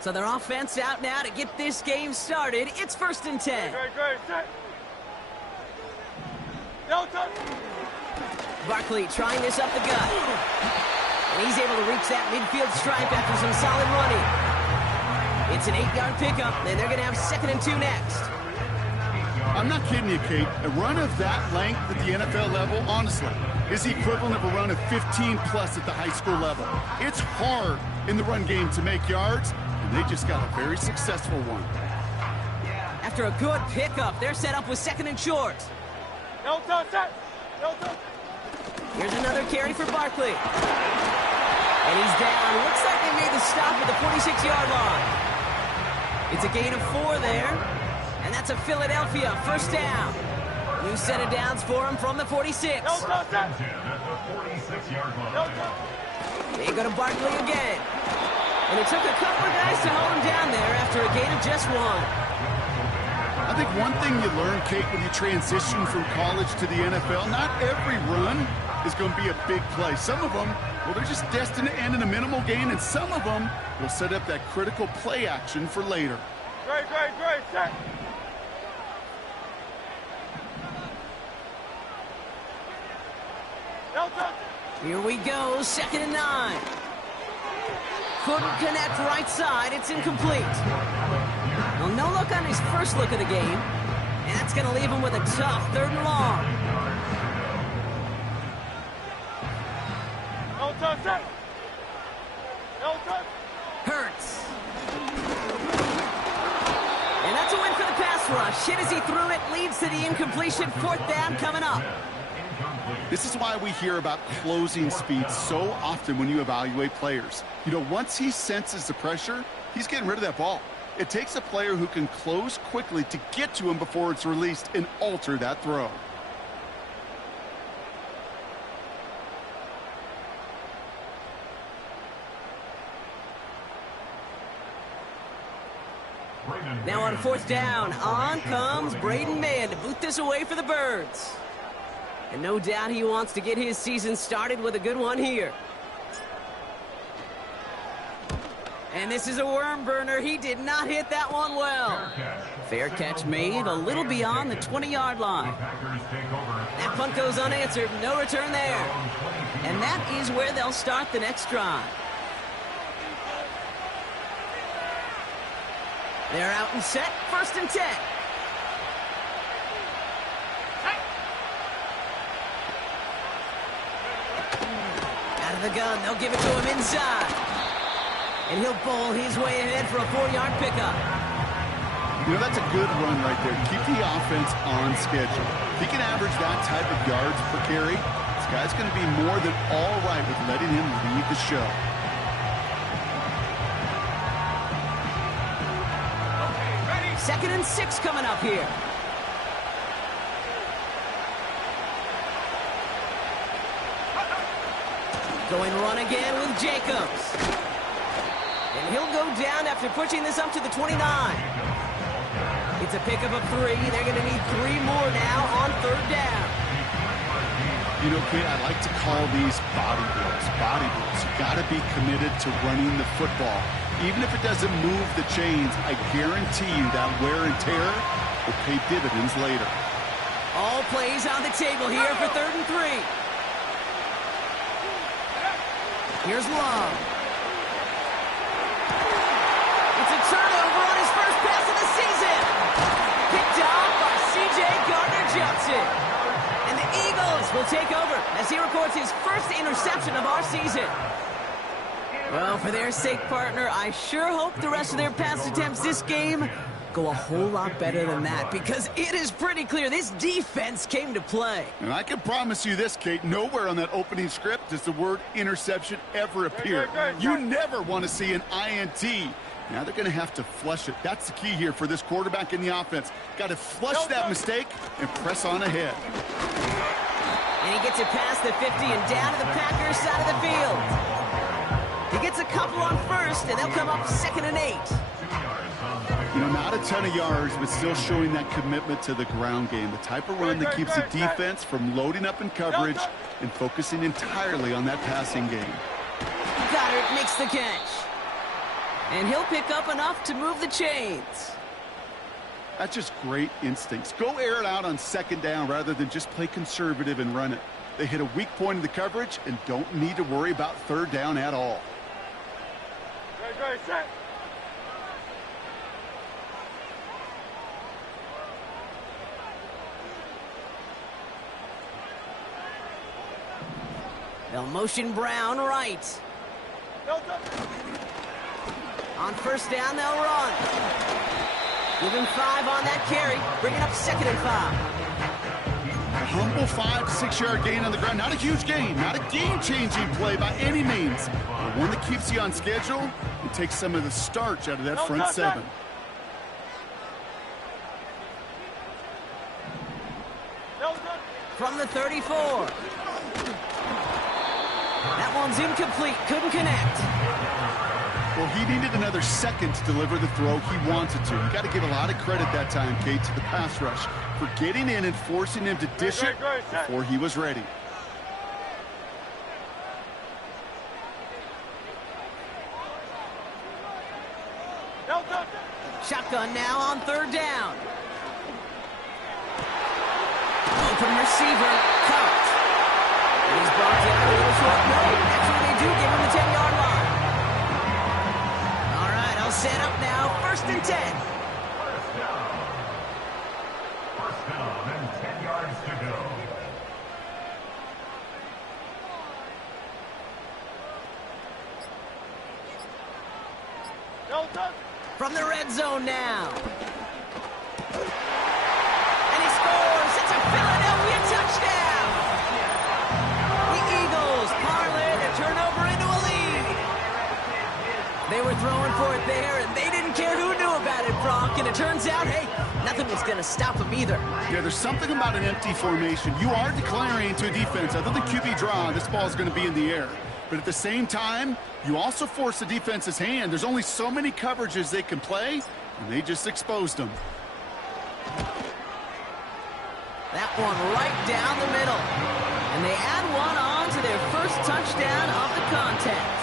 So their offense out now to get this game started. It's 1st and 10. Barkley trying this up the gut. And he's able to reach that midfield stripe after some solid running. It's an 8-yard pickup, and they're going to have 2nd and 2 next. I'm not kidding you, Kate. A run of that length at the NFL level, honestly, is the equivalent of a run of 15-plus at the high school level. It's hard in the run game to make yards, and they just got a very successful one. After a good pickup, they're set up with 2nd and short. Here's another carry for Barkley. And he's down. Looks like they made the stop at the 46-yard line. It's a gain of 4 there. And that's a Philadelphia 1st down. New set of downs for him from the 46. They go to Barkley again. And it took a couple of guys to hold him down there after a gain of just 1. I think one thing you learn, Kate, when you transition from college to the NFL, not every run is going to be a big play. Some of them, well, they're just destined to end in a minimal gain, and some of them will set up that critical play action for later. Great, set. Here we go, 2nd and 9. Couldn't connect right side. It's incomplete. Well, no look on his first look of the game. And that's going to leave him with a tough 3rd and long. Hurts. And that's a win for the pass rush. Hit as he threw it, leads to the incompletion. 4th down coming up. This is why we hear about closing speed so often when you evaluate players. You know, once he senses the pressure, he's getting rid of that ball. It takes a player who can close quickly to get to him before it's released and alter that throw. Now on 4th down, on comes Braden Mann to boot this away for the Birds. And no doubt he wants to get his season started with a good one here. And this is a worm burner. He did not hit that one well. Fair catch made a little beyond the 20-yard line. That punt goes unanswered. No return there. And that is where they'll start the next drive. They're out and set. 1st and 10. Out of the gun. They'll give it to him inside. And he'll bowl his way ahead for a 4-yard pickup. You know, that's a good run right there. Keep the offense on schedule. If he can average that type of yards per carry, this guy's going to be more than all right with letting him lead the show. Second and 6 coming up here. Going run again with Jacobs. And he'll go down after pushing this up to the 29. It's a pickup of 3. They're going to need 3 more now on 3rd down. You know, Kate, I like to call these body blows. Body blows. You got to be committed to running the football. Even if it doesn't move the chains, I guarantee you that wear and tear will pay dividends later. All plays on the table here for 3rd and 3. Here's Love. It's a turnover on his first pass of the season. Picked off by C.J. Gardner-Johnson. And the Eagles will take over as he records his first interception of our season. Well, for their sake, partner, I sure hope the rest of their pass attempts this game go a whole lot better than that, because it is pretty clear this defense came to play. And I can promise you this, Kate, nowhere on that opening script does the word interception ever appear. You never want to see an INT. Now they're going to have to flush it. That's the key here for this quarterback in the offense. Got to flush that mistake and press on ahead. And he gets it past the 50 and down to the Packers side of the field. He gets a couple on 1st, and they'll come up 2nd and 8. You know, not a ton of yards, but still showing that commitment to the ground game. The type of run that keeps the defense from loading up in coverage and focusing entirely on that passing game. Goddard makes the catch. And he'll pick up enough to move the chains. That's just great instincts. Go air it out on second down rather than just play conservative and run it. They hit a weak point in the coverage and don't need to worry about third down at all. Great, set. They'll motion Brown right. On first down, they'll run. Give him 5 on that carry, bringing up 2nd and 5. A humble 5 to 6 yard gain on the ground. Not a huge gain, not a game-changing play by any means, but one that keeps you on schedule and takes some of the starch out of that front 7. From the 34. That one's incomplete, couldn't connect. Well, he needed another second to deliver the throw he wanted to. You got to give a lot of credit that time, Kate, to the pass rush for getting in and forcing him to dish it before he was ready. Shotgun now on third down. Open receiver, caught. He's brought down a little short. No, actually they do give him the 10-yard line. All right, I'll set up now. 1st and 10. First down and 10 yards to go. From the red zone now. And he scores. It's a Philadelphia touchdown. The Eagles parlay the turnover into a lead. They were throwing for it there, and they didn't care who knew about it, Brock. And it turns out, hey, nothing was going to stop them either. Yeah, there's something about an empty formation. You are declaring to a defense, I don't think QB draw, this ball is going to be in the air. But at the same time, you also force the defense's hand. There's only so many coverages they can play, and they just exposed them. That one right down the middle. And they add one on to their first touchdown of the contest.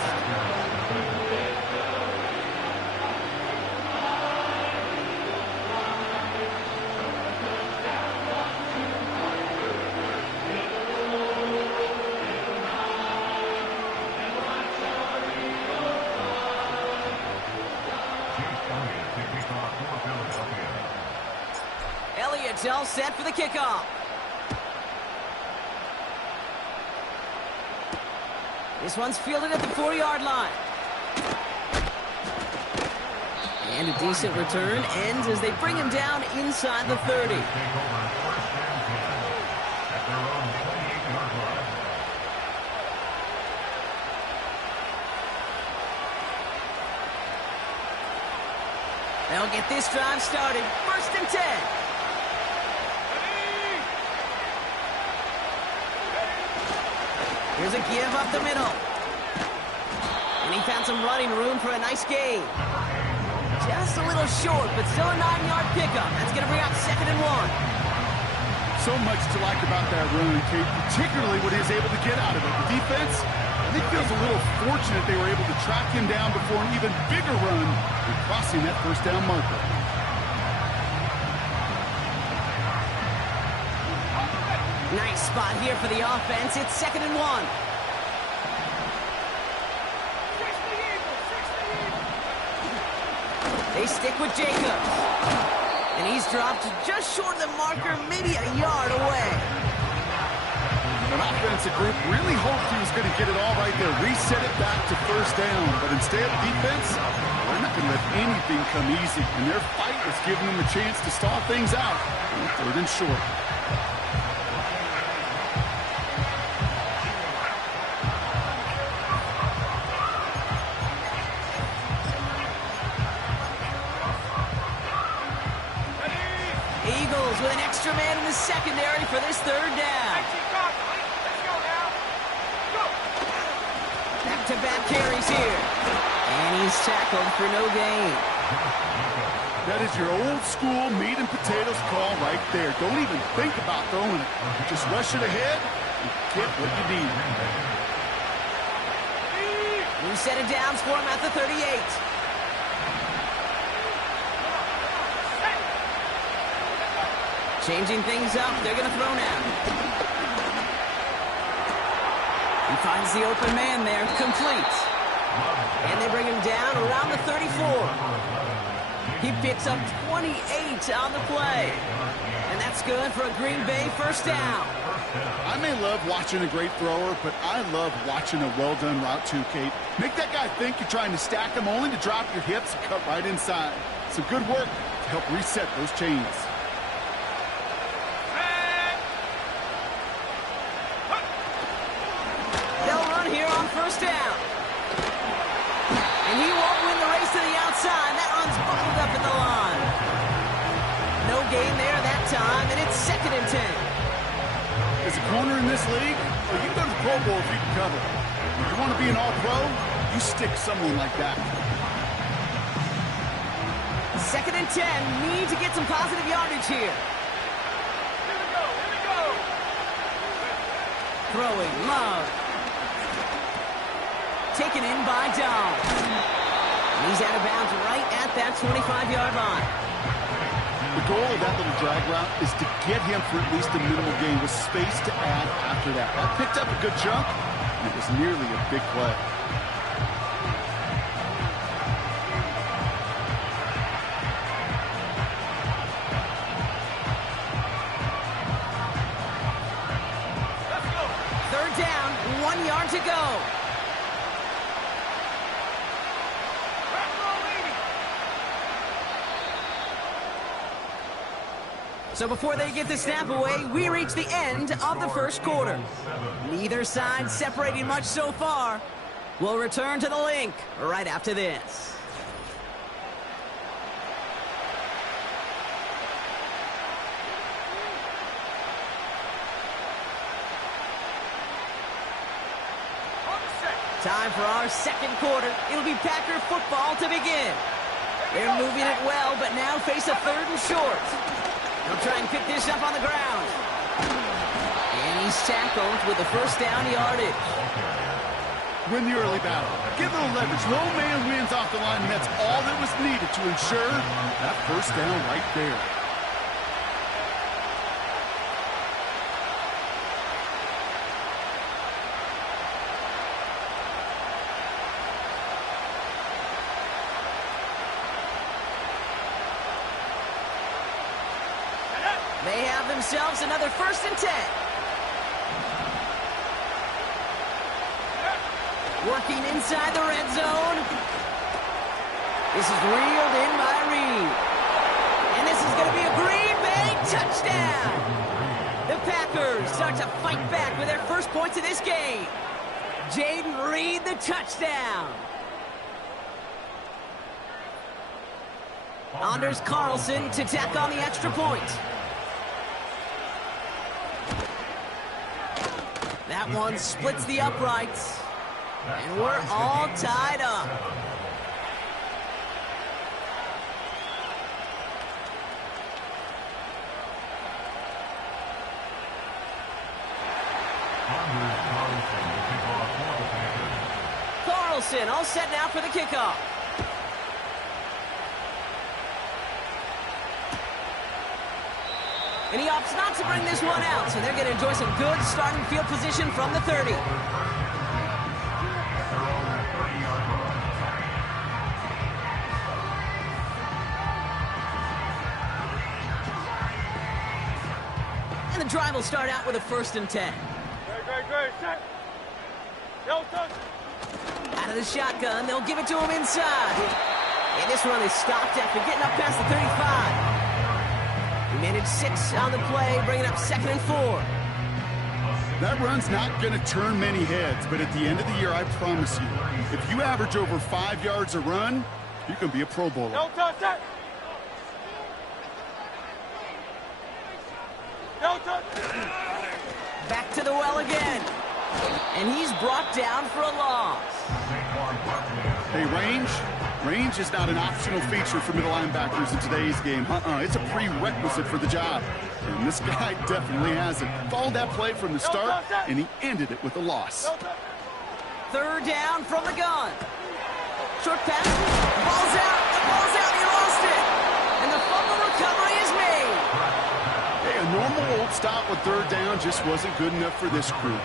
Elliott's all set for the kickoff. This one's fielded at the 4-yard line. And a decent return ends as they bring him down inside the 30. They'll get this drive started. 1st and 10. Here's a give up the middle. And he found some running room for a nice gain. Just a little short, but still a 9-yard pickup. That's going to bring up 2nd and 1. So much to like about that run, Kate, particularly what he was able to get out of it. The defense, I think, feels a little fortunate they were able to track him down before an even bigger run and crossing that first down marker. Nice spot here for the offense. It's 2nd and 1. They stick with Jacobs. And he's dropped just short of the marker, maybe a yard away. An offensive group really hoped he was going to get it all right there, reset it back to first down. But instead, defense, they're not going to let anything come easy. And their fight was giving them a chance to stall things out on 3rd and short. Eagles with an extra man in the secondary for this 3rd down. Back-to-back carries here. And he's tackled for no gain. That is your old school meat and potatoes call right there. Don't even think about throwing it. Just rush it ahead and get what you need. New set of downs for him at the 38. Changing things up. They're going to throw now. He finds the open man there. Complete. And they bring him down around the 34. He picks up 28 on the play. And that's good for a Green Bay first down. I may love watching a great thrower, but I love watching a well-done route too, Kate. Make that guy think you're trying to stack him only to drop your hips and cut right inside. Some good work to help reset those chains. They'll run here on first down. And he won't win the race to the outside. That run's buckled up in the line. No gain there that time, and it's 2nd and 10. As a corner in this league, well, you can go to the Pro Bowl if you can cover. If you want to be an all-pro, you stick someone like that. 2nd and 10. Need to get some positive yardage here. Here we go. Throwing, Love. Taken in by Downs. He's out of bounds right at that 25-yard line. The goal of that little drag route is to get him for at least a minimal gain with space to add after that. That picked up a good chunk, and it was nearly a big play. Let's go. 3rd down, 1 yard to go. Back row leading. So before they get the snap away, we reach the end of the first quarter. Neither side separating much so far. We'll return to the link right after this. On the set. Time for our second quarter. It'll be Packer football to begin. They're moving it well, but now face a 3rd and short. They'll try and pick this up on the ground. And he's tackled with the first down yardage. Win the early battle. Get a little leverage. No man wins off the line, and that's all that was needed to ensure that first down right there. They have themselves another 1st and 10. Working inside the red zone. This is reeled in by Reed. And this is going to be a Green Bay touchdown. The Packers start to fight back with their first points of this game. Jaden Reed, the touchdown. Anders Carlson to tack on the extra point. That one splits the uprights. And we're all tied up. Carlson all set now for the kickoff. And he opts not to bring this one out, so they're going to enjoy some good starting field position from the 30. And the drive will start out with a 1st and 10. Great. Set. Yo, touch. Out of the shotgun, they'll give it to him inside. And this run is stopped after getting up past the 35. He managed 6 on the play, bringing up 2nd and 4. That run's not going to turn many heads, but at the end of the year, I promise you, if you average over 5 yards a run, you can be a Pro Bowler. Yo, touch. Set. Yo, touch. Back to the well again. And he's brought down for a loss. Hey, range is not an optional feature for middle linebackers in today's game. It's a prerequisite for the job. And this guy definitely has it. Followed that play from the start, and he ended it with a loss. 3rd down from the gun. Short pass. Ball's out. The ball's out. He lost it. And the fumble recovery is made. Hey, Don't stop with third down just wasn't good enough for this group.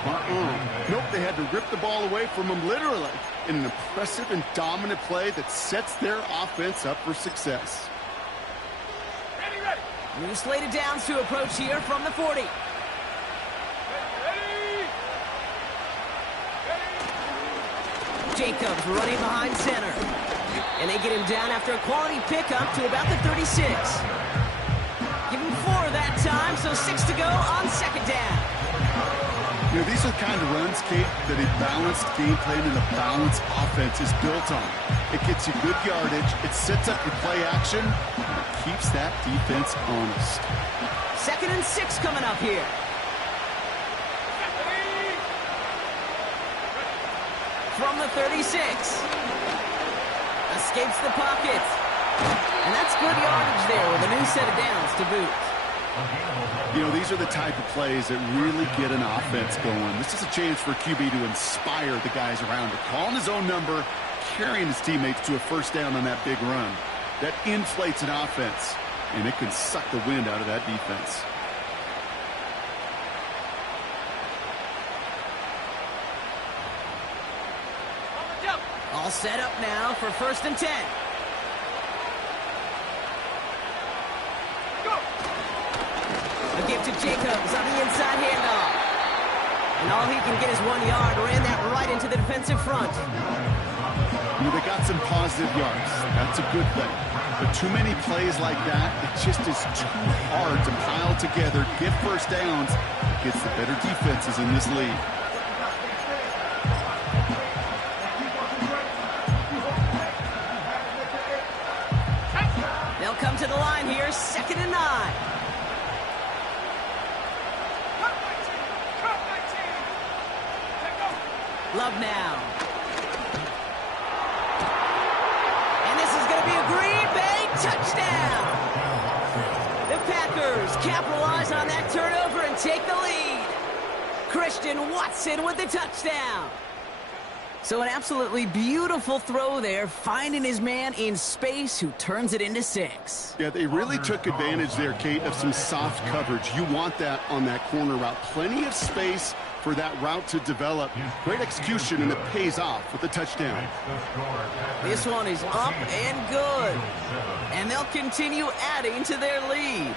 Nope, they had to rip the ball away from them literally in an impressive and dominant play that sets their offense up for success. New slated downs to approach here from the 40. Jacobs running behind center. And they get him down after a quality pickup to about the 36. Give him 4 that time, so 6 to go on second down. You know, these are the kind of runs, Kate, that a balanced game plan and a balanced offense is built on. It gets you good yardage, it sets up your play action, and it keeps that defense honest. 2nd and 6 coming up here. From the 36. Escapes the pocket. And that's good yardage there with a new set of downs to boot. You know, these are the type of plays that really get an offense going. This is a chance for QB to inspire the guys around him. Calling his own number, carrying his teammates to a first down on that big run. That inflates an offense, and it can suck the wind out of that defense. All set up now for 1st and 10. A gift to Jacobs on the inside handoff. And all he can get is 1 yard. Ran that right into the defensive front. You know, they got some positive yards. That's a good thing. But too many plays like that, it just is too hard to pile together, get first downs against the better defenses in this league. They'll come to the line here, 2nd and 9. Love now. And this is going to be a Green Bay touchdown. The Packers capitalize on that turnover and take the lead. Christian Watson with the touchdown. So an absolutely beautiful throw there, finding his man in space who turns it into 6. Yeah, they really took advantage there, Kate, of some soft coverage. You want that on that corner route. Plenty of space for that route to develop. Great execution, and it pays off with the touchdown. This one is up and good. And they'll continue adding to their lead.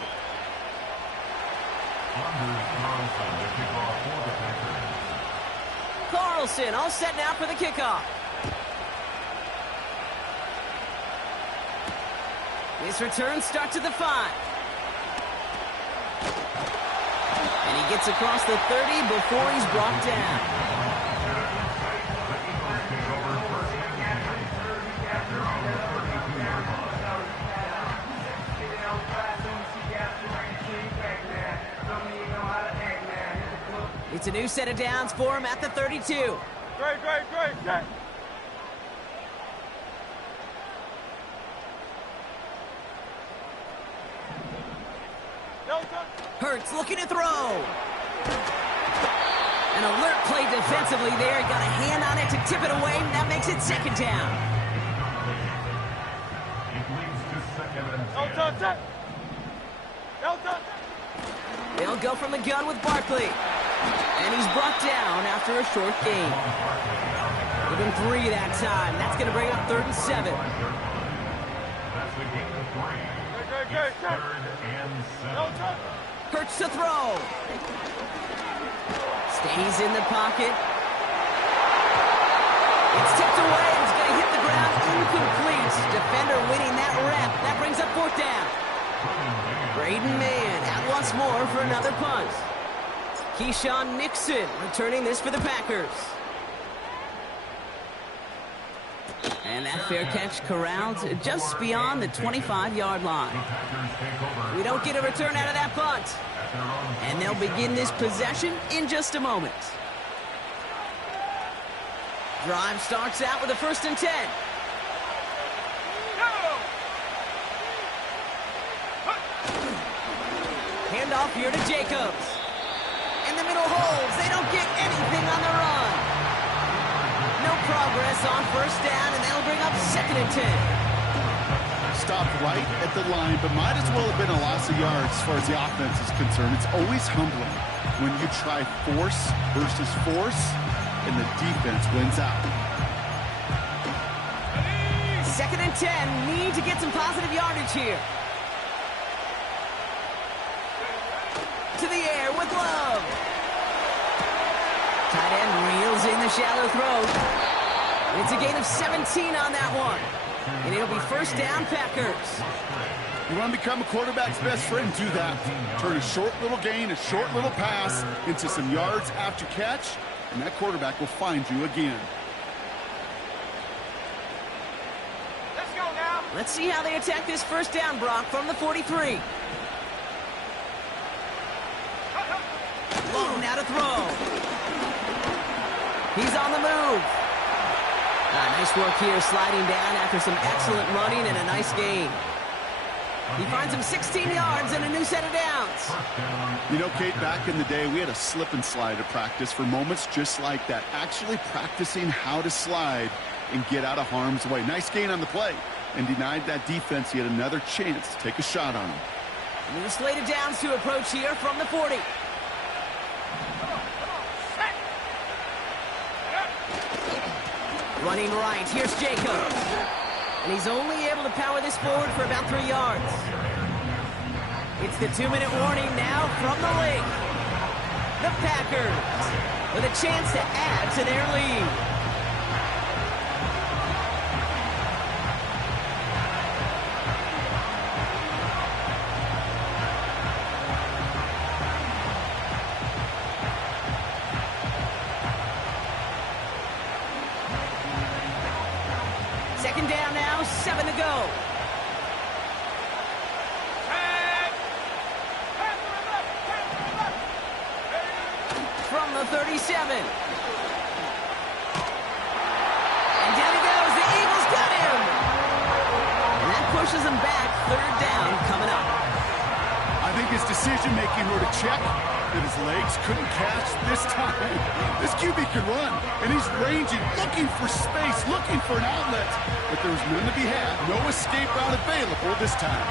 Carlson all set now for the kickoff. This return starts at the 5. And he gets across the 30 before he's brought down. It's a new set of downs for him at the 32. Great. Set. Hurts looking to throw. An alert play defensively there. He got a hand on it to tip it away, and that makes it 2nd down. They'll go from the gun with Barkley. And he's brought down after a short gain. Give him 3 that time. That's going to bring up 3rd and 7. Hurts to throw. Stays in the pocket. It's tipped away. It's going to hit the ground incomplete. Defender winning that rep. That brings up 4th down. Braden Mann out once more for another punt. Keyshawn Nixon returning this for the Packers. And that fair catch corralled just beyond the 25-yard line. We don't get a return out of that punt. And they'll begin this possession in just a moment. Drive starts out with a 1st and 10. Handoff here to Jacobs. In the middle holds. They don't get anything on the run. No progress on 1st down, and that'll bring up 2nd and 10. stopped right at the line, but might as well have been a loss of yards as far as the offense is concerned. It's always humbling when you try force versus force, and the defense wins out. 2nd and 10. Need to get some positive yardage here. To the air with Love. Tight end reels in the shallow throw. It's a gain of 17 on that one. And it'll be 1st down, Packers. You want to become a quarterback's best friend, do that. Turn a short little gain, a short little pass into some yards after catch, and that quarterback will find you again. Let's go now. Let's see how they attack this 1st down, Brock, from the 43. Low, now to throw. He's on the move. Nice work here, sliding down after some excellent running and a nice gain. He finds him 16 yards and a new set of downs. You know, Kate, back in the day, we had a slip and slide at practice for moments just like that. Actually practicing how to slide and get out of harm's way. Nice gain on the play, and denied that defense yet another chance to take a shot on him. New slate of downs to approach here from the 40. Running right, here's Jacobs. And he's only able to power this forward for about 3 yards. It's the 2-minute warning now from the lake. The Packers with a chance to add to their lead. Second down now, 7 to go. From the 37. And down he goes. The Eagles got him. And that pushes him back. 3rd down coming up. I think his decision-making were to check that his legs couldn't catch this time. This QB can run, and he's ranging, looking for space, looking for an outlet. But there was none to be had. No escape route available this time.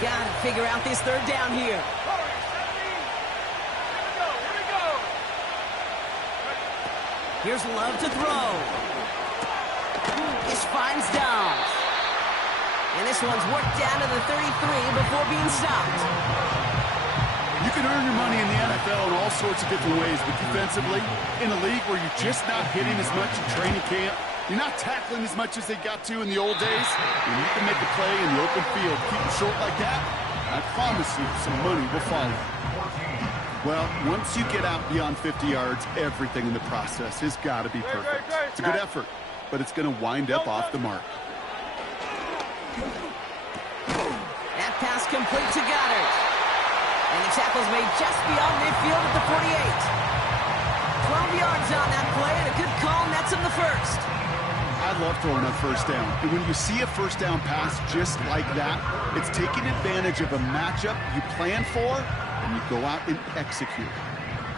Gotta figure out this 3rd down here. Here's Love to throw. This finds Downs. And this one's worked down to the 33 before being stopped. You can earn your money in the NFL in all sorts of different ways, but defensively, in a league where you're just not hitting as much in training camp, you're not tackling as much as they got to in the old days, and you can make a play in the open field, keep it short like that, I promise you some money will follow. Well, once you get out beyond 50 yards, everything in the process has got to be perfect. It's a good effort, but it's going to wind up off the mark. That pass complete to Goddard. And the tackle's made just beyond midfield at the 48. 12 yards on that play, and a good call nets him the 1st. I love throwing on 1st down. And when you see a 1st down pass just like that, it's taking advantage of a matchup you plan for, and you go out and execute.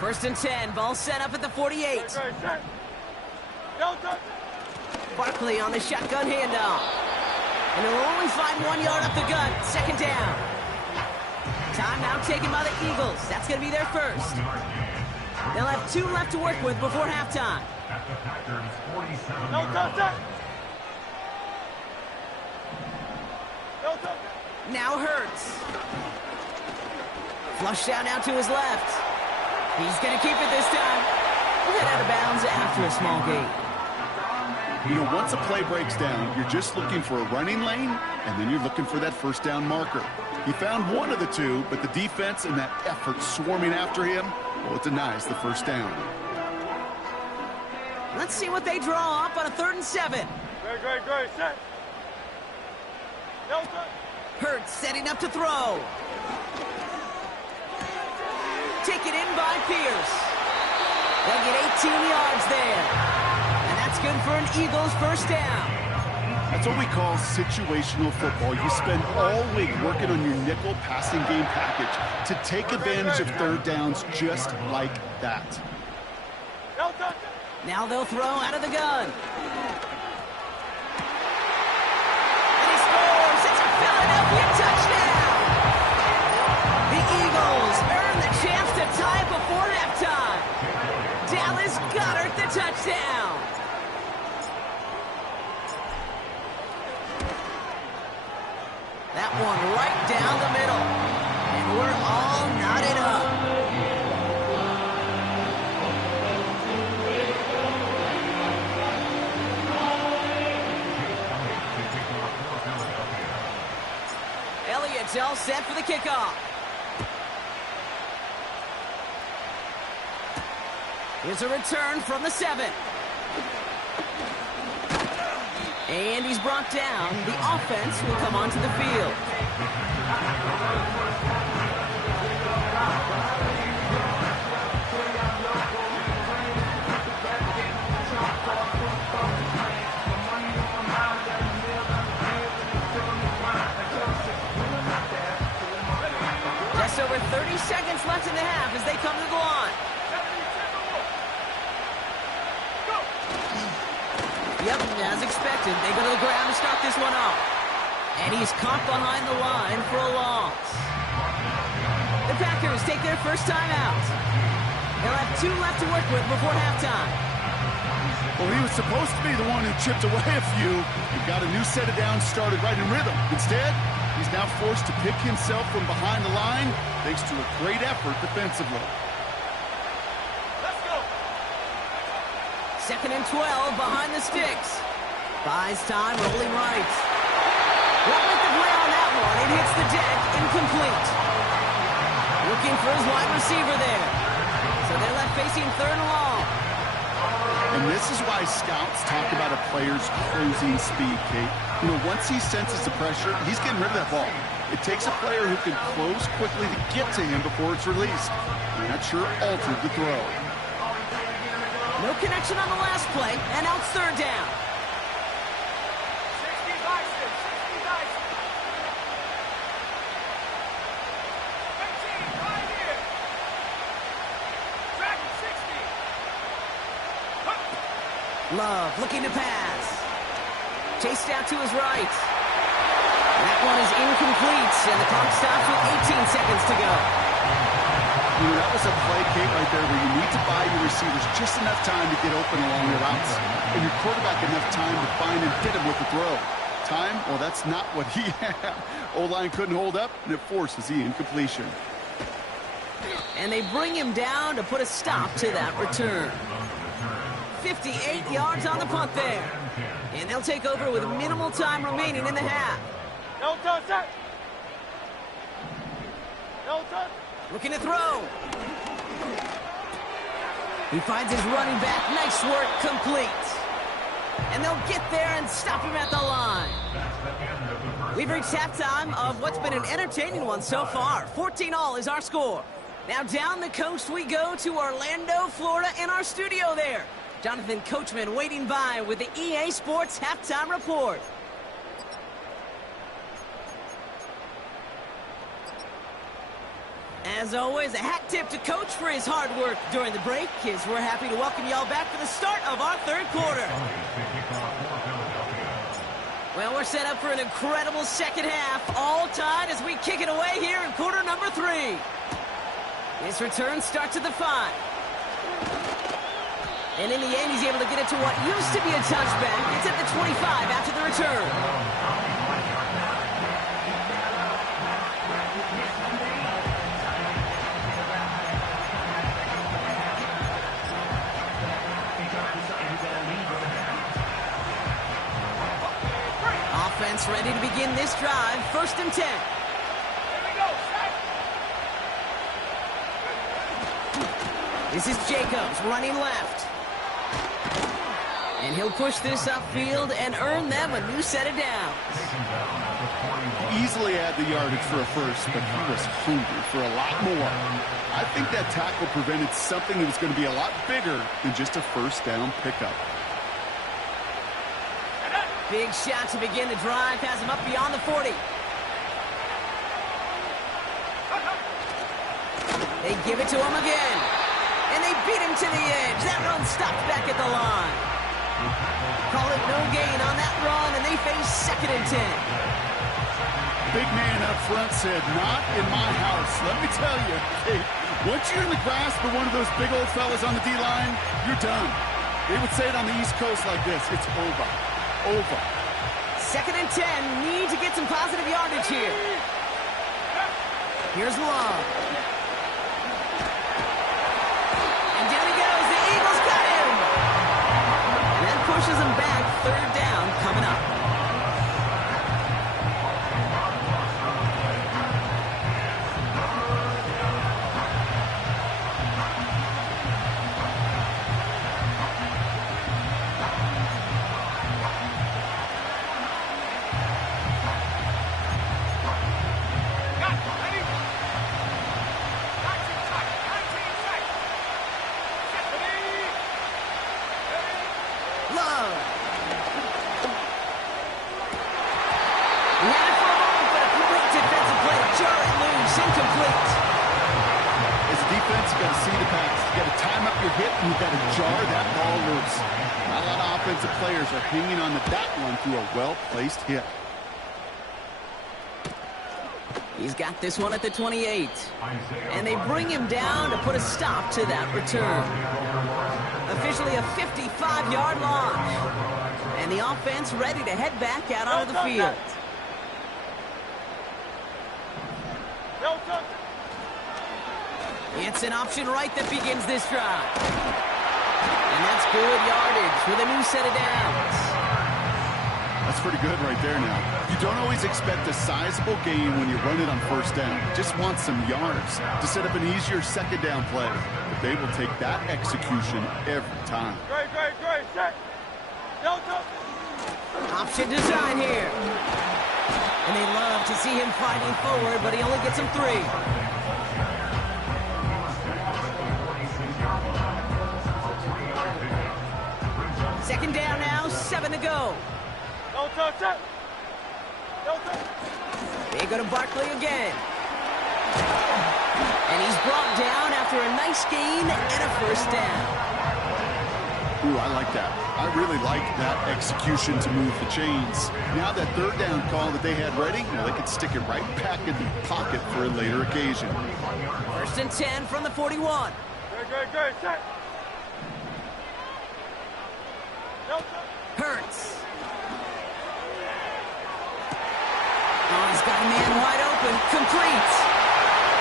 1st and 10, ball set up at the 48. Barkley on the shotgun handoff. And he'll only find 1 yard up the gut. 2nd down. Timeout taken by the Eagles. That's going to be their 1st. They'll have 2 left to work with before halftime. Now Hurts. Flushed out now to his left. He's going to keep it this time. We'll head out of bounds after a small gain. You know, once a play breaks down, you're just looking for a running lane, and then you're looking for that 1st down marker. He found one of the two, but the defense and that effort swarming after him, well, it denies the 1st down. Let's see what they draw up on a 3rd and 7. Great, set. Hurts setting up to throw. Taken in by Pierce. They'll get 18 yards there. And that's good for an Eagles 1st down. That's what we call situational football. You spend all week working on your nickel passing game package to take advantage of 3rd downs just like that. Now they'll throw out of the gun. And he scores. It's a Philadelphia touchdown. The Eagles earn the chance to tie it before halftime. Dallas Goedert the touchdown. That one right down the middle. And we're all knotted up. Elliott's all set for the kickoff. Here's a return from the 7. And he's brought down. The offense will come onto the field. Just over 30 seconds left in the half as they come to the line. Yep, as expected, they go to the ground to start this one off. And he's caught behind the line for a loss. The Packers take their first time out. They'll have 2 left to work with before halftime. Well, he was supposed to be the one who chipped away a few. He got a new set of downs started right in rhythm. Instead, he's now forced to pick himself from behind the line thanks to a great effort defensively. Second and 12 behind the sticks. Buys time, rolling right. What with the play on that one? It hits the deck, incomplete. Looking for his wide receiver there. So they're left facing third and long. And this is why scouts talk about a player's closing speed, Kate. You know, once he senses the pressure, he's getting rid of that ball. It takes a player who can close quickly to get to him before it's released. And that sure altered the throw. No connection on the last play, and now it's third down. 60 Bison, 60 Bison. 15, right here. Track 60. Love looking to pass. Chased out to his right. That one is incomplete, and the clock stops with 18 seconds to go. You know, that was a play, Kate, right there where you need to buy your receivers just enough time to get open along your routes. And your quarterback enough time to find and hit him with the throw. Time? Well, that's not what he had. O-line couldn't hold up, and it forces the incompletion. And they bring him down to put a stop to that return. 58 yards on the punt there. And they'll take over with minimal time remaining in the half. No touch that. No touch. Looking to throw. He finds his running back. Nice work, complete. And they'll get there and stop him at the line. We've reached halftime of what's been an entertaining one so far. 14-all is our score. Now down the coast we go to Orlando, Florida, in our studio there. Jonathan Coachman waiting by with the EA Sports Halftime Report. As always, a hat tip to Coach for his hard work during the break, as we're happy to welcome y'all back for the start of our third quarter. Well, we're set up for an incredible second half, all tied as we kick it away here in quarter number 3. This return starts at the 5. And in the end, he's able to get it to what used to be a touchback. It's at the 25 after the return. Offense ready to begin this drive. First and 10. Here we go, set. This is Jacobs running left. And he'll push this upfield and earn them a new set of downs. He easily had the yardage for a first, but he was hungry for a lot more. I think that tackle prevented something that was going to be a lot bigger than just a first down pickup. Big shot to begin the drive. Has him up beyond the 40. They give it to him again. And they beat him to the edge. That run stopped back at the line. Call it no gain on that run, and they face 2nd and 10. Big man up front said, not in my house. Let me tell you, hey, once you're in the grasp of one of those big old fellas on the D-line, you're done. They would say it on the East Coast like this, it's over. Over. 2nd and 10, need to get some positive yardage here. Here's Love. And down he goes. The Eagles got him. And that pushes him back. 3rd down coming up. You've got to jar that ball loose. Not a lot of offensive players are hanging on to that one through a well-placed hit. He's got this one at the 28. And they bring him down to put a stop to that return. Officially a 55-yard launch. And the offense ready to head back out onto the field. It's an option right that begins this drive. And that's good yardage with a new set of downs. That's pretty good right there now. You don't always expect a sizable gain when you run it on 1st down. Just want some yards to set up an easier 2nd down play. But they will take that execution every time. Great, set. Option design here. And they love to see him fighting forward, but he only gets him 3. 2nd down now, 7 to go. Don't touch it. They go to Barkley again. And he's brought down after a nice gain and a 1st down. Ooh, I like that. I really like that execution to move the chains. Now that 3rd down call that they had ready, well, they could stick it right back in the pocket for a later occasion. 1st and 10 from the 41. Great, set. Hurts. Oh, he's got a man wide open. Complete.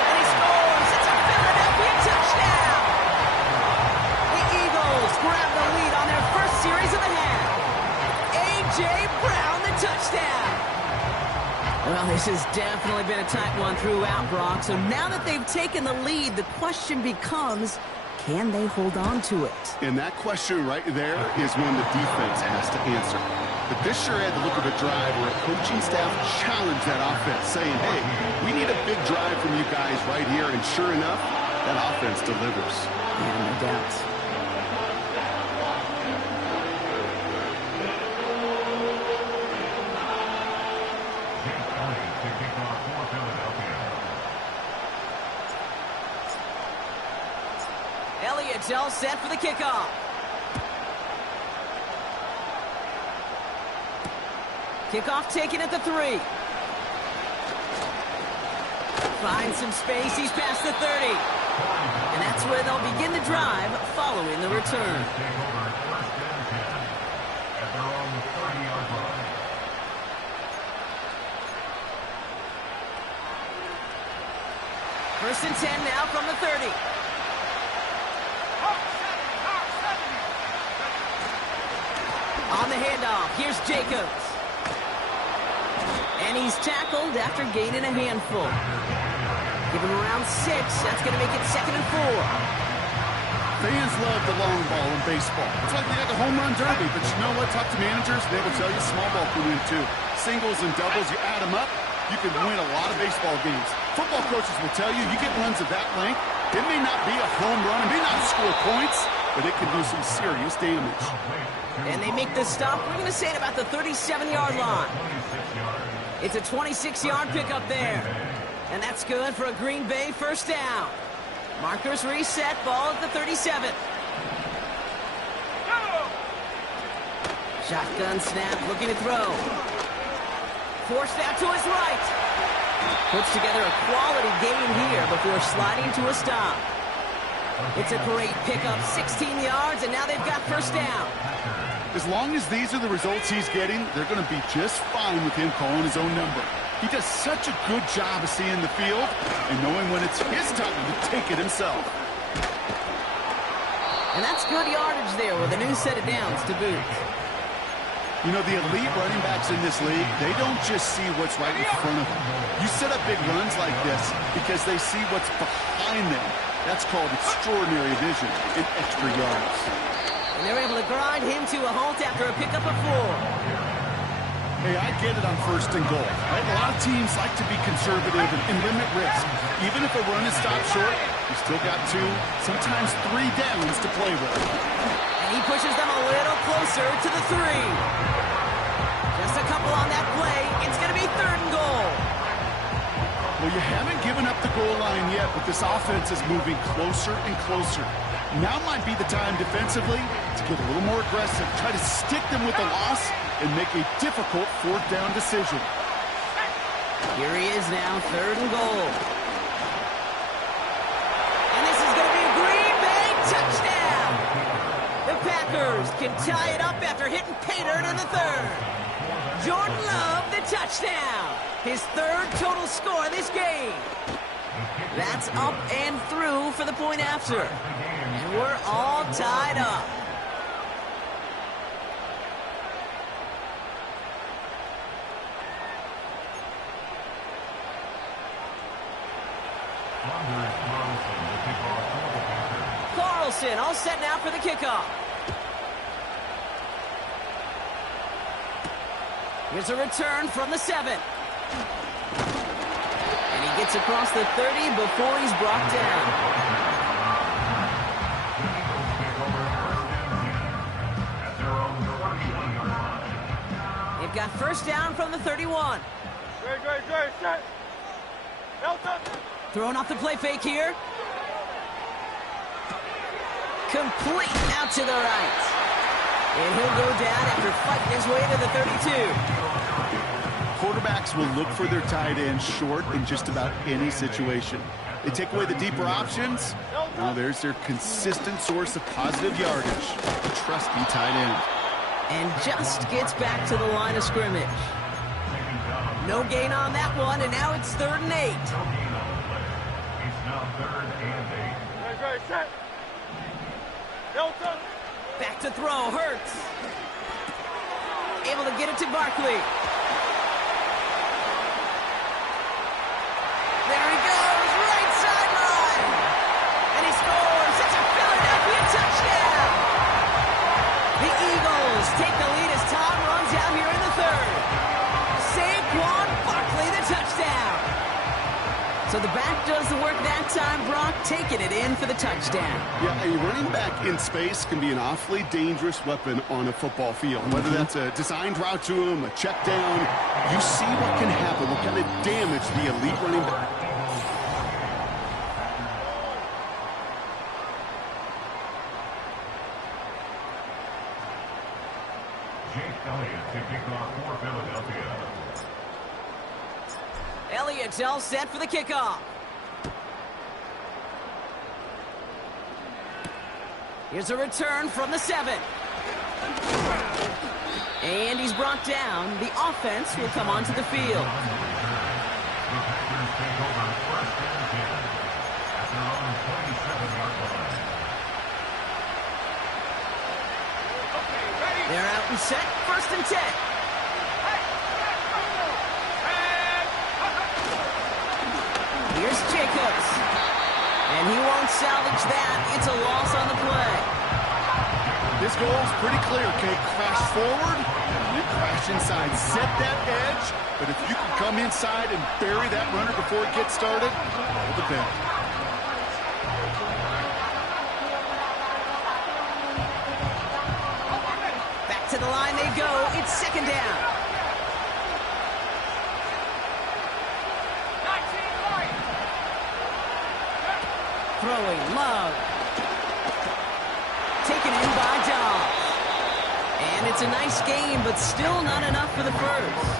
And he scores. It's a Philadelphia touchdown. The Eagles grab the lead on their 1st series of the half. A.J. Brown, the touchdown. Well, this has definitely been a tight one throughout, Brock. So now that they've taken the lead, the question becomes, can they hold on to it? And that question right there is one the defense has to answer. But this sure had the look of a drive where a coaching staff challenged that offense, saying, hey, we need a big drive from you guys right here. And sure enough, that offense delivers. Yeah, no doubt. Elliott's all set for the kickoff. Kickoff taken at the 3. Finds some space. He's past the 30. And that's where they'll begin the drive following the return. 1st and 10 now from the 30. On the handoff, here's Jacobs. And he's tackled after gaining a handful. Give him around 6. That's going to make it 2nd and 4. Fans love the long ball in baseball. It's like they had the home run derby, but you know what? Talk to managers, they will tell you small ball can win too. Singles and doubles, you add them up, you can win a lot of baseball games. Football coaches will tell you, you get runs of that length, it may not be a home run, it may not score points, but it can do some serious damage. And they make the stop, we're going to say it about the 37-yard line. It's a 26-yard pickup there. And that's good for a Green Bay 1st down. Markers reset, ball at the 37. Shotgun snap, looking to throw. Forced out to his right. Puts together a quality gain here before sliding to a stop. It's a great pickup, 16 yards, and now they've got first down. As long as these are the results he's getting, they're going to be just fine with him calling his own number. He does such a good job of seeing the field and knowing when it's his time to take it himself. And that's good yardage there with a new set of downs to boot. You know, the elite running backs in this league, they don't just see what's right in front of them. You set up big runs like this because they see what's behind them. That's called extraordinary vision and extra yards. And they're able to grind him to a halt after a pickup of 4. Hey, I get it on first and goal. Right? A lot of teams like to be conservative and limit risk. Even if a run is stopped short, you still got 2, sometimes 3 downs to play with. And he pushes them a little closer to the 3. Just a couple on that play. It's going to be 3rd and goal. Well, you haven't given up the goal line yet, but this offense is moving closer and closer. Now might be the time defensively to get a little more aggressive, try to stick them with the loss, and make a difficult 4th down decision. Here he is now, 3rd and goal. And this is going to be a Green Bay touchdown. The Packers can tie it up after hitting pay dirt in the 3rd. Jordan Love, the touchdown. His 3rd total score this game. That's up and through for the point after. And we're all tied up. Carlson all set now for the kickoff. Here's a return from the 7. And he gets across the 30 before he's brought down. They've got first down from the 31. Great, set. Throwing off the play fake here. Complete out to the right. And he'll go down after fighting his way to the 32. Quarterbacks will look for their tight end short in just about any situation. They take away the deeper options. Now there's their consistent source of positive yardage. A trusty tight end. And just gets back to the line of scrimmage. No gain on that one, and now it's 3rd and 8. Great, set. Back to throw, Hurts. Able to get it to Barkley. There he goes, right sideline. And he scores. It's a Philadelphia touchdown. The Eagles take the lead as time runs out here in the 3rd. Saquon Barkley, the touchdown. So the back does the work that time, Brock, taking it in for the touchdown. Yeah, a running back in space can be an awfully dangerous weapon on a football field. Whether that's a designed route to him, a check down, you see what can happen, what kind of damage the elite running back. Elliott's all set for the kickoff. Here's a return from the 7. And he's brought down. The offense will come onto the field. They're out and set, 1st and 10. Here's Jacobs. And he won't salvage that. It's a loss on the play. This goal is pretty clear, Kate. Crash forward, and then crash inside. Set that edge, but if you can come inside and bury that runner before it gets started, all the better. Back to the line they go. It's 2nd down. throwing. Love. Taken in by Dobbs. And it's a nice game, but still not enough for the first.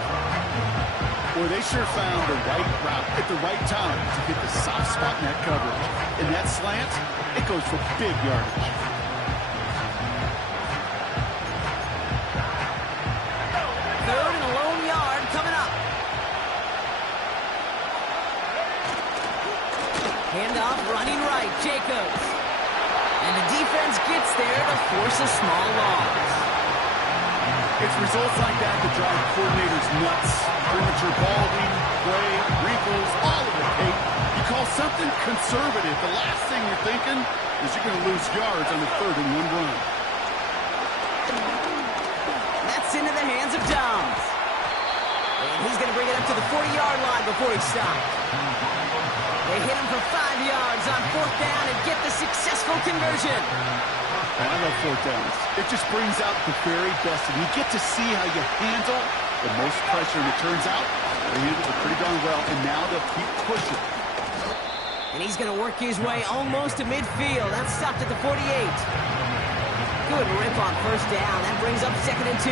Boy, they sure found the right route at the right time to hit the soft spot in that coverage. And that slant, it goes for big yardage. Third and a lone yard coming up. Handoff running right, Jacobs. And the defense gets there to force a small loss. It's results like that that drive coordinators nuts. Premature balding, play, wrinkles, all of it, Kate. You call something conservative. The last thing you're thinking is you're going to lose yards on the 3rd and 1 run. That's into the hands of Downs. And he's going to bring it up to the 40-yard line before he stops. They hit him for 5 yards on 4th down and get the successful conversion. And I love 4th downs. It just brings out the very best. And you get to see how you handle the most pressure. And it turns out they handled it pretty darn well. And now they'll keep pushing. And he's going to work his way almost to midfield. That's stopped at the 48. Good rip on 1st down. That brings up 2nd and 2.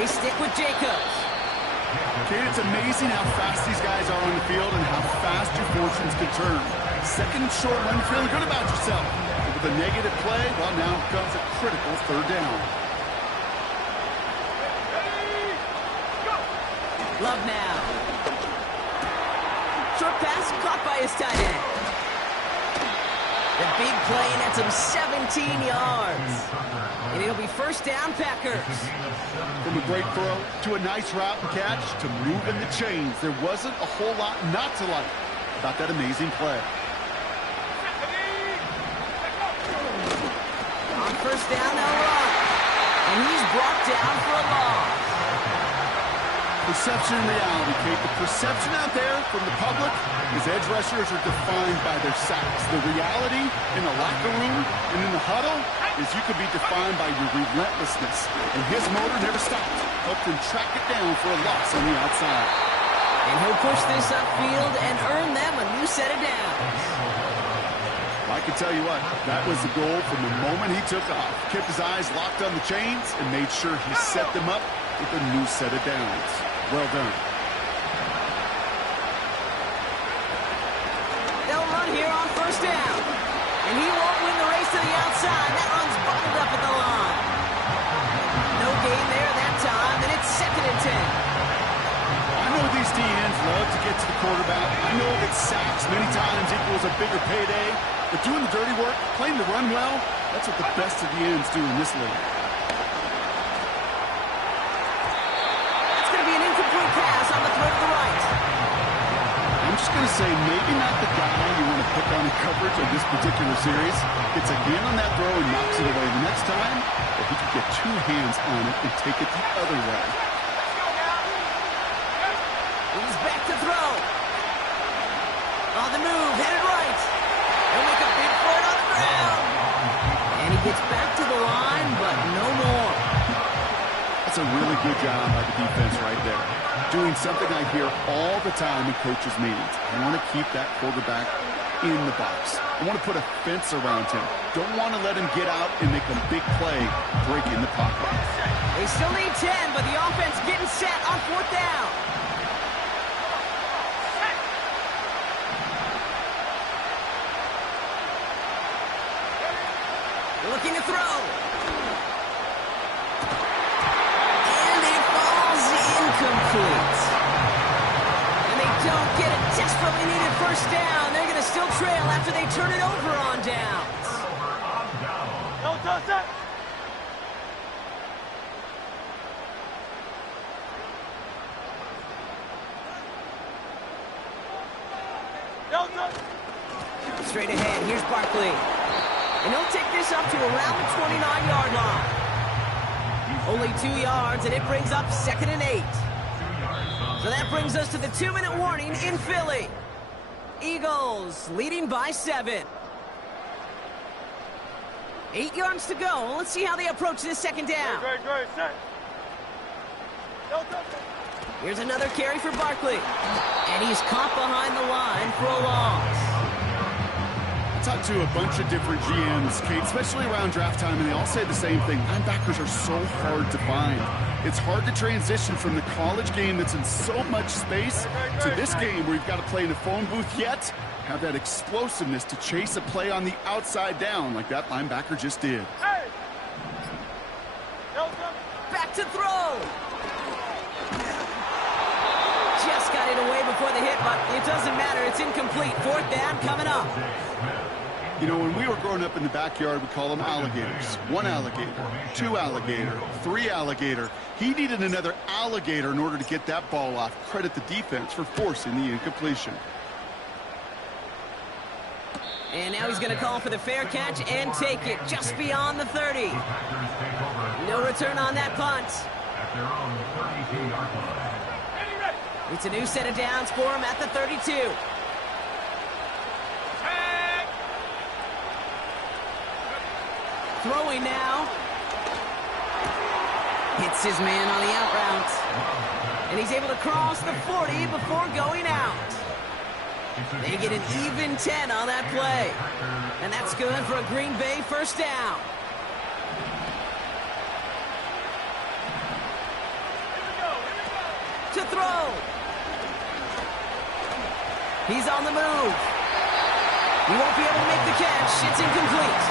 They stick with Jacobs. Kate, it's amazing how fast these guys are on the field and how fast your fortunes can turn. 2nd and short when you're feeling good about yourself. But with a negative play, well, now comes a critical 3rd down. Love now. Short pass caught by his tight end. The big play, and that's him 17 yards. And it'll be 1st down, Packers. From a great throw to a nice route and catch to moving the chains. There wasn't a whole lot not to like about that amazing play. On 1st down, they'll run. And he's brought down for a loss. Perception and reality, Kate. The perception out there from the public is edge rushers are defined by their sacks. The reality in the locker room and in the huddle is you could be defined by your relentlessness. And his motor never stopped. Helped him track it down for a loss on the outside. And he'll push this upfield and earn them a new set of downs. I can tell you what, that was the goal from the moment he took off. Kept his eyes locked on the chains and made sure he set them up with a new set of downs. Well done. They'll run here on 1st down. And he won't win the race to the outside. That run's bottled up at the line. No gain there that time, and it's 2nd and 10. I know these DNs love to get to the quarterback. I know that sacks many times equals a bigger payday. But doing the dirty work, playing the run well, that's what the best of the ends do in this league. Pass on the throw to the right. I'm just going to say maybe not the guy you want to pick on in coverage of this particular series. Gets a hand on that throw and knocks it away. The next time, if he could get 2 hands on it and take it the other way. He's back to throw. On the move, headed right. He'll make a big play on the ground. And he gets back to the line, but no more. That's a really good job by the defense right there. Doing something I hear all the time in coaches' meetings. I want to keep that quarterback in the box. I want to put a fence around him. Don't want to let him get out and make a big play, break in the pocket. They still need 10, but the offense getting set on 4th down. They're looking to throw. Incomplete. And they don't get a desperately needed 1st down. They're going to still trail after they turn it over on downs. No, touch that. No, touch. Straight ahead, here's Barkley. And he'll take this up to around the 29-yard line. Only 2 yards, and it brings up 2nd and 8. So that brings us to the 2-minute warning in Philly. Eagles leading by 7. 8 yards to go. Let's see how they approach this 2nd down. Great, set. Here's another carry for Barkley. And he's caught behind the line for a loss. I talked to a bunch of different GMs, Kate, especially around draft time, and they all say the same thing. Linebackers are so hard to find. It's hard to transition from the college game that's in so much space to this game where you've got to play in a phone booth, yet have that explosiveness to chase a play on the outside down like that linebacker just did. Back to throw. Just got it away before the hit, but it doesn't matter. It's incomplete. Fourth down coming up. You know, when we were growing up in the backyard, we call them alligators. One alligator, two alligator, three alligator. He needed another alligator in order to get that ball off. Credit the defense for forcing the incompletion. And now he's going to call for the fair catch and take it just beyond the 30. No return on that punt. It's a new set of downs for him at the 32. Throwing now. Hits his man on the out route. And he's able to cross the 40 before going out. They get an even 10 on that play. And that's good for a Green Bay first down. To throw. He's on the move. He won't be able to make the catch. It's incomplete.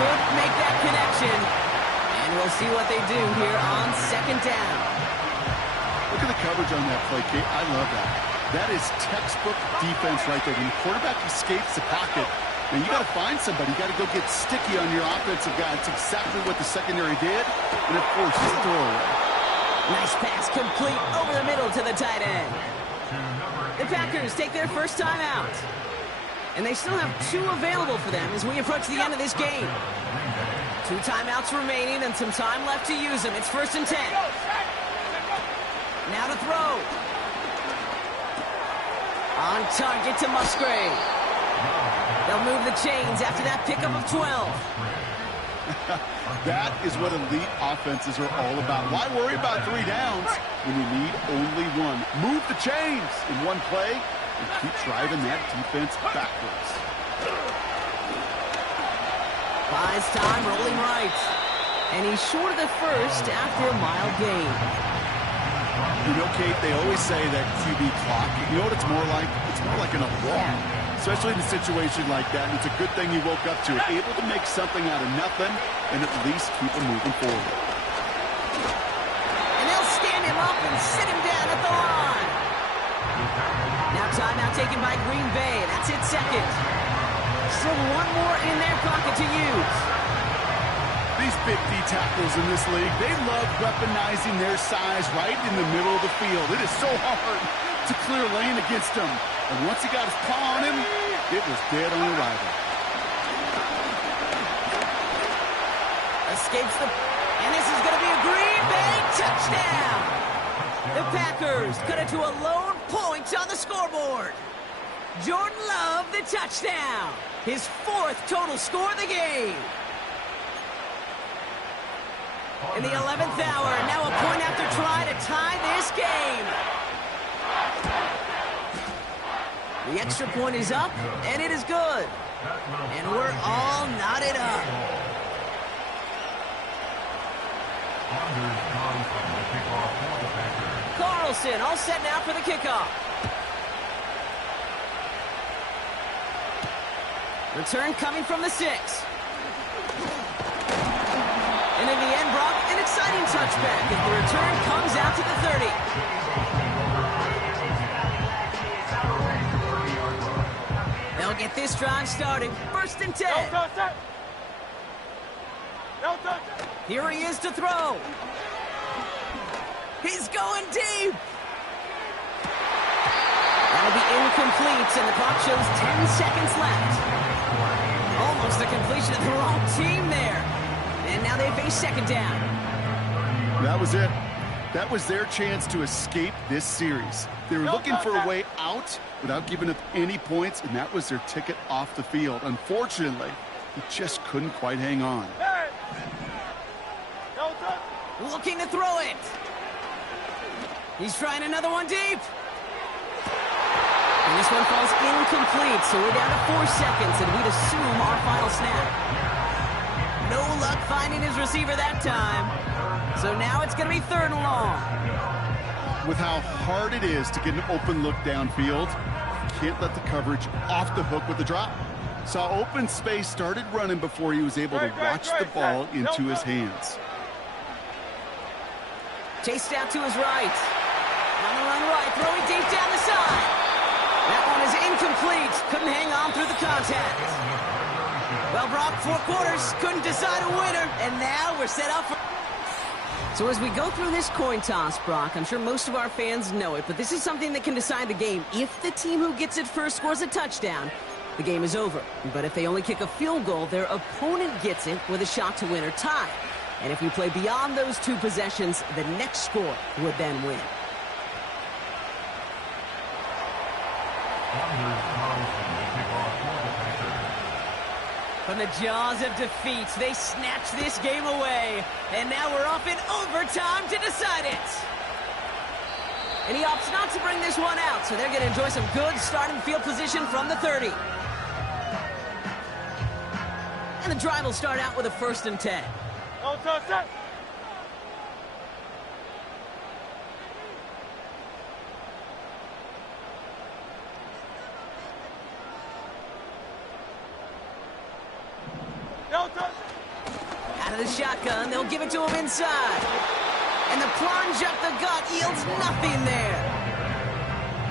Couldn't make that connection. And we'll see what they do here on second down. Look at the coverage on that play, Kate. I love that. That is textbook defense right there. When the quarterback escapes the pocket, and you got to find somebody. You got to go get sticky on your offensive guy. It's exactly what the secondary did, and it forces a throwaway. Nice pass complete over the middle to the tight end. The Packers take their first time out. And they still have 2 available for them as we approach the end of this game. 2 timeouts remaining and some time left to use them. It's 1st and 10. Now to throw. On target to Musgrave. They'll move the chains after that pickup of 12. That is what elite offenses are all about. Why worry about 3 downs when you need only 1? Move the chains in one play and keep driving that defense backwards. Buys time, rolling right. And he's short of the first after a mild gain. You know, Kate, they always say that QB clock, you know what it's more like? It's more like an alarm, especially in a situation like that. And it's a good thing you woke up to it, able to make something out of nothing and at least keep them moving forward. And they'll stand him up and sit him down at the line. Now timeout taken by Green Bay. That's it, second. Still 1 more in their pocket to use. These big D tackles in this league, they love weaponizing their size right in the middle of the field. It is so hard to clear lane against him. And once he got his paw on him, it was dead on arrival. Escapes the... And this is going to be a Green Bay touchdown. The Packers cut it to a lone point on the scoreboard. Jordan Love, the touchdown. His 4th total score of the game. In the 11th hour, now a point after try to tie this game. The extra point is up, and it is good. And we're all knotted up. Carlson all set now for the kickoff. Return coming from the 6. And in the end, Brock, an exciting touchback as the return comes out to the 30. They'll get this drive started. 1st and 10. Here he is to throw. He's going deep. That'll be incomplete, and the clock shows 10 seconds left. Almost the completion of the wrong team there. And now they face second down. That was it. That was their chance to escape this series. They were looking for a way out without giving up any points, and that was their ticket off the field. Unfortunately, he just couldn't quite hang on. Looking to throw it. He's trying another one deep. And this one falls incomplete, so we're down to 4 seconds, and we'd assume our final snap. No luck finding his receiver that time. So now it's going to be 3rd and long. With how hard it is to get an open look downfield, can't let the coverage off the hook with the drop. Saw open space, started running before he was able to watch the ball into his hands. Chased out to his right. On the run right, throwing deep down the side. That one is incomplete. Couldn't hang on through the contact. Well, Brock, 4 quarters, couldn't decide a winner, and now we're set up for... So as we go through this coin toss, Brock, I'm sure most of our fans know it, but this is something that can decide the game. If the team who gets it first scores a touchdown, the game is over. But if they only kick a field goal, their opponent gets it with a shot to win or tie. And if we play beyond those 2 possessions, the next score would then win. From the jaws of defeat, they snatch this game away. And now we're off in overtime to decide it. And he opts not to bring this one out, so they're going to enjoy some good starting field position from the 30. And the drive will start out with a 1st and 10. No touch that. No touch. Out of the shotgun, they'll give it to him inside. And the plunge up the gut yields nothing there.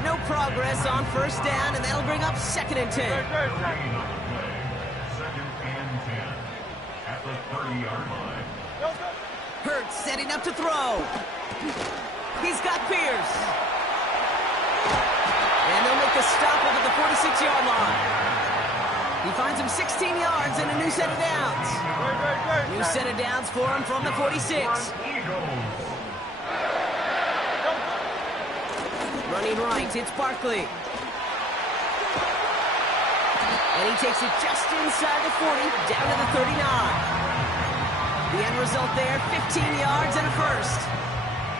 No progress on 1st down, and that'll bring up 2nd and 10. Great. 2nd and 10 at the 30-yard line. No touch. Hurts setting up to throw. He's got Pierce. And they'll make the stop up at the 46-yard line. He finds him 16 yards and a new set of downs. Great. New set of downs for him from the 46. Running right, it's Barkley. And he takes it just inside the 40, down to the 39. The end result there, 15 yards and a 1st.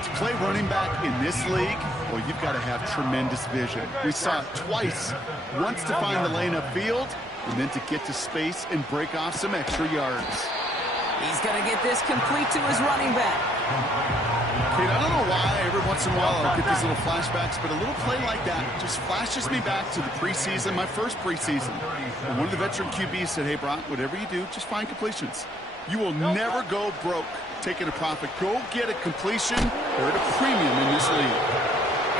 To play running back in this league, well, you've got to have tremendous vision. We saw it twice. Once to find the lane upfield, and then to get to space and break off some extra yards. He's going to get this complete to his running back. Kate, I don't know why every once in a while I'll get these little flashbacks, but a little play like that just flashes me back to the preseason, my first preseason. And one of the veteran QBs said, hey, Brock, whatever you do, just find completions. You will never go broke taking a profit. Go get a completion. They're at a premium in this league.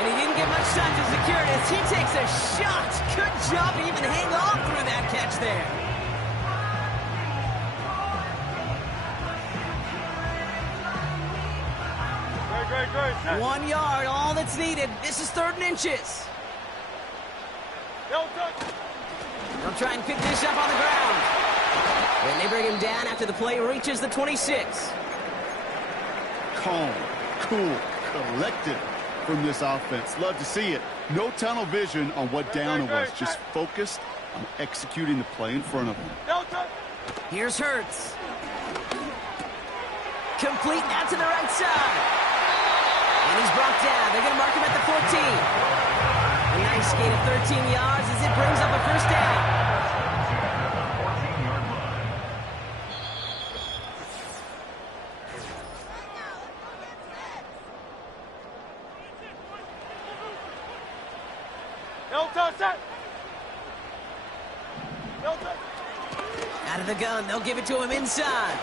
And he didn't get much time to secure it as he takes a shot. Good job to even hang on through that catch there. Great. 1 yard, all that's needed. This is 3rd and inches. No touch. They'll try and pick this up on the ground. And they bring him down after the play reaches the 26. Calm, cool, collected from this offense. Love to see it. No tunnel vision on what down it was. Just focused on executing the play in front of them. No touch. Here's Hurts. Complete out to the right side. And he's brought down. They're going to mark him at the 14. A nice gain of 13 yards as it brings up a 1st down. 14-yard line. No touch that. No touch. Out of the gun, they'll give it to him inside.